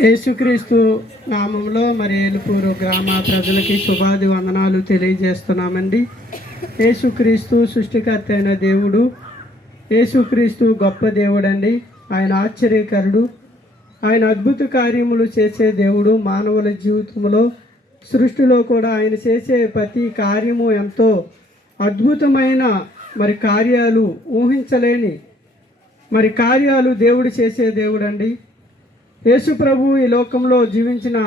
యేసుక్రీస్తు నామంలో మరి ఏలుపూరు గ్రామ ప్రజలకి శుభాది వందనాలు తెలియజేస్తున్నామండి. యేసుక్రీస్తు సృష్టికర్త అయిన దేవుడు, యేసుక్రీస్తు గొప్ప దేవుడు అండి. ఆయన ఆశ్చర్యకరుడు, ఆయన అద్భుత కార్యములు చేసే దేవుడు. మానవుల జీవితంలో సృష్టిలో కూడా ఆయన చేసే ప్రతి కార్యము ఎంతో అద్భుతమైన మరి కార్యాలు, ఊహించలేని మరి కార్యాలు దేవుడు చేసే దేవుడు అండి. యేసు ప్రభు ఈ లోకంలో జీవించిన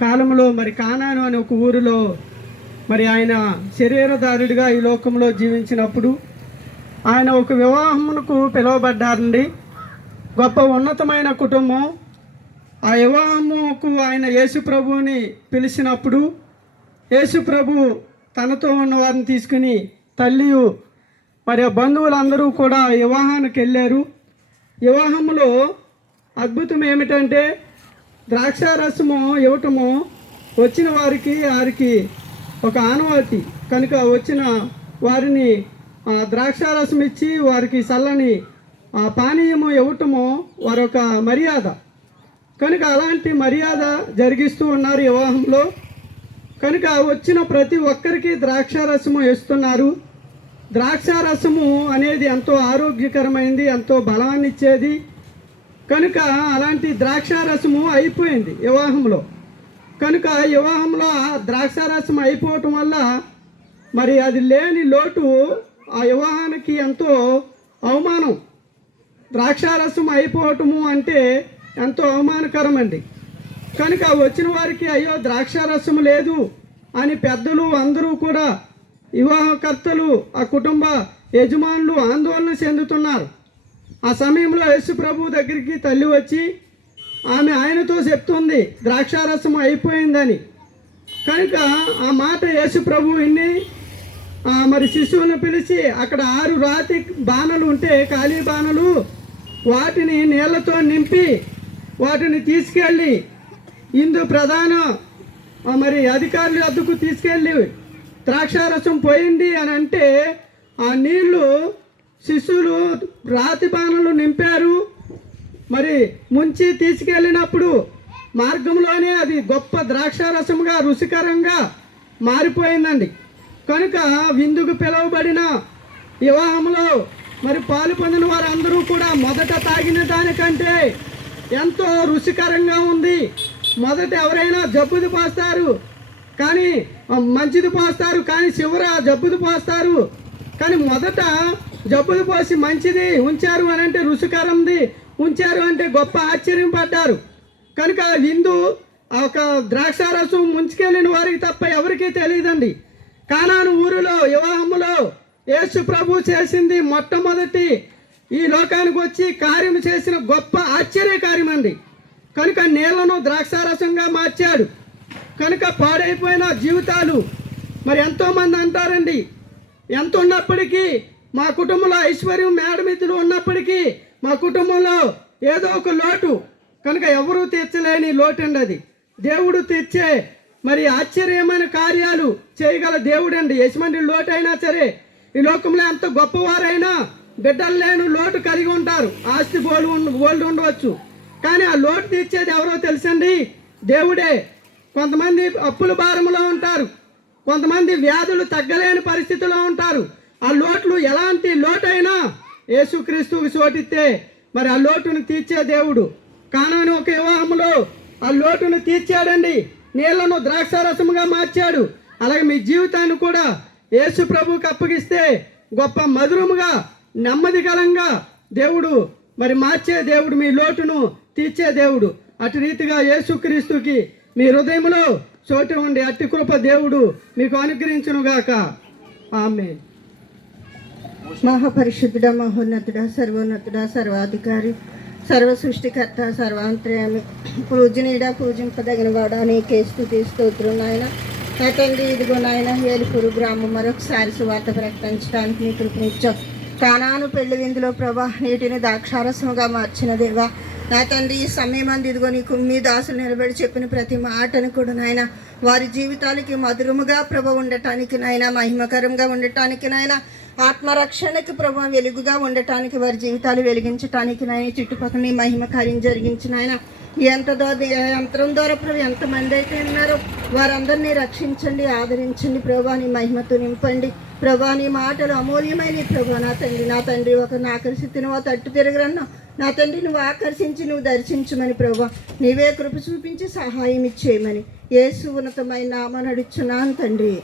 కాలంలో మరి కానాను అనే ఒక ఊరిలో మరి ఆయన శరీరధారుడిగా ఈ లోకంలో జీవించినప్పుడు ఆయన ఒక వివాహమునకు పిలువబడ్డారండి. గొప్ప ఉన్నతమైన కుటుంబం. ఆ వివాహముకు ఆయన యేసు ప్రభువుని పిలిచినప్పుడు యేసు ప్రభు తనతో ఉన్న వారిని తీసుకుని తల్లియు మరి బంధువులందరూ కూడా వివాహానికి వెళ్ళారు. వివాహంలో అద్భుతం ఏమిటంటే ద్రాక్షారసము ఇవ్వటము వచ్చిన వారికి ఒక ఆనవాతి కనుక వచ్చిన వారిని ద్రాక్షారసం ఇచ్చి వారికి చల్లని పానీయము ఇవ్వటము వారొక మర్యాద. కనుక అలాంటి మర్యాద జరిగిస్తూ ఉన్నారు వివాహంలో. కనుక వచ్చిన ప్రతి ఒక్కరికి ద్రాక్షారసము ఇస్తున్నారు. ద్రాక్షారసము అనేది ఎంతో ఆరోగ్యకరమైనది, ఎంతో బలాన్ని ఇచ్చేది. కనుక అలాంటి ద్రాక్షారసము అయిపోయింది వివాహంలో. కనుక వివాహంలో ద్రాక్షారసం అయిపోవటం వల్ల మరి అది లేని లోటు ఆ వివాహానికి ఎంతో అవమానం. ద్రాక్షారసం అయిపోవటము అంటే ఎంతో అవమానకరం అండి. కనుక వచ్చిన వారికి అయ్యో ద్రాక్షారసం లేదు అని పెద్దలు అందరూ కూడా, వివాహకర్తలు, ఆ కుటుంబ యజమానులు ఆందోళన చెందుతున్నారు. ఆ సమయంలో యేసు ప్రభు దగ్గరికి తల్లి వచ్చి ఆమె ఆయనతో చెప్తుంది ద్రాక్షారసం అయిపోయిందని. కనుక ఆ మాట యేసు ప్రభు విని మరి శిశువులను పిలిచి అక్కడ 6 రాతి బాణలు ఉంటే, ఖాళీ బాణలు, వాటిని నీళ్లతో నింపి వాటిని తీసుకెళ్ళి ఇందు ప్రధాన మరి అధికారుల వద్దకు తీసుకెళ్ళి ద్రాక్షారసం పోయింది అని అంటే ఆ నీళ్లు శిశువులు రాతి బాణలు నింపారు. మరి ముంచి తీసుకెళ్ళినప్పుడు మార్గంలోనే అది గొప్ప ద్రాక్షారసంగా రుచికరంగా మారిపోయిందండి. కనుక విందుకు పిలువబడిన వివాహంలో మరి పాలు పొందిన వారందరూ కూడా మొదట తాగిన దానికంటే ఎంతో రుచికరంగా ఉంది. మొదట ఎవరైనా జబ్బుది పోస్తారు కానీ మంచిది పోస్తారు, కానీ చివర జబ్బుది పోస్తారు. కానీ మొదట జబ్బుది పోసి మంచిది ఉంచారు అని అంటే, రుచికరంది ఉంచారు అంటే గొప్ప ఆశ్చర్యం పడ్డారు. కనుక విందు ఒక ద్రాక్షారసం ముంచుకెళ్ళిన వారికి తప్ప ఎవరికీ తెలియదండి. కానాను ఊరిలో వివాహములో యేసు ప్రభు చేసింది మొట్టమొదటి ఈ లోకానికి వచ్చి కార్యం చేసిన గొప్ప ఆశ్చర్య కార్యం అండి. కనుక నీళ్లను ద్రాక్షారసంగా మార్చాడు. కనుక పాడైపోయిన జీవితాలు మరి ఎంతోమంది అంటారండి, ఎంత ఉన్నప్పటికీ మా కుటుంబంలో ఐశ్వర్యం మేడమితులు ఉన్నప్పటికీ మా కుటుంబంలో ఏదో ఒక లోటు. కనుక ఎవరూ తీర్చలేని లోటు అండి అది. దేవుడు తీర్చే మరి ఆశ్చర్యమైన కార్యాలు చేయగల దేవుడు అండి. యజమాని లోటు అయినా సరే, ఈ లోకంలో ఎంత గొప్పవారైనా బిడ్డలు లేని లోటు కలిగి ఉంటారు. ఆస్తి బోల్డ్ ఉండవచ్చు, కానీ ఆ లోటు తీర్చేది ఎవరో తెలుసండి, దేవుడే. కొంతమంది అప్పుల భారంలో ఉంటారు, కొంతమంది వ్యాధులు తగ్గలేని పరిస్థితిలో ఉంటారు. ఆ లోట్లు ఎలాంటి లోటైనా యేసుక్రీస్తుకి చోటిస్తే మరి ఆ లోటును తీర్చే దేవుడు. కానాను ఒక వివాహంలో ఆ లోటును తీర్చాడండి, నీళ్లను ద్రాక్షారసముగా మార్చాడు. అలాగే మీ జీవితాన్ని కూడా యేసు ప్రభువుకి అప్పగిస్తే గొప్ప మధురముగా నెమ్మదికరంగా దేవుడు మరి మార్చే దేవుడు, మీ లోటును తీర్చే దేవుడు. అటు రీతిగా యేసుక్రీస్తుకి మీ హృదయంలో చోటు ఉండి అట్టి కృప దేవుడు మీకు అనుగ్రహించునుగాక. ఆమేన్. మహాపరిశుద్ధుడ, మహోన్నతుడ, సర్వోన్నతుడ, సర్వాధికారి, సర్వ సృష్టికర్త, సర్వాంతర్యామి, పూజనీయుడ, పూజింపదగిన వాడ, నీకే స్తుతి స్తోత్రం నాయన. నా తండ్రి, ఇదిగో నాయన ఏలుకూరు గ్రామం మరొకసారి సువార్త ప్రకటించడానికి నీ కృపనిచ్చావు. కానాను పెళ్లి విందులో ప్రభా నీటిని ద్రాక్షారసముగా మార్చిన దేవా, నా తండ్రి ఈ సమయం అంది ఇదిగో నీకు మీ దాసులు నిలబడి చెప్పిన ప్రతి మాటను కూడా నాయన వారి జీవితాలకి మధురముగా ప్రభ ఉండటానికి నాయన, మహిమకరంగా ఉండటానికి నాయన, ఆత్మరక్షణకి ప్రభు వెలుగుగా ఉండటానికి, వారి జీవితాలు వెలిగించటానికి నాయన, చుట్టుపక్కల నీ మహిమ కార్యం జరిగించిన ఆయన యంత్రం ద్వారా ప్రభు ఎంతమంది అయితే ఉన్నారో వారందరినీ రక్షించండి, ఆదరించండి ప్రభా. నీ మహిమతో నింపండి ప్రభా. నీ మాటలు అమూల్యమైన ప్రభా. నా తండ్రి ఒకరిని ఆకర్షిస్తే నువ్వు తట్టు తిరగరన్నా నా తండ్రి, నువ్వు ఆకర్షించి నువ్వు దర్శించమని ప్రభా. నీవే కృప చూపించి సహాయం ఇచ్చేయమని యేసు ఉన్నతమైన నామమున అడుగుచున్నాను తండ్రి.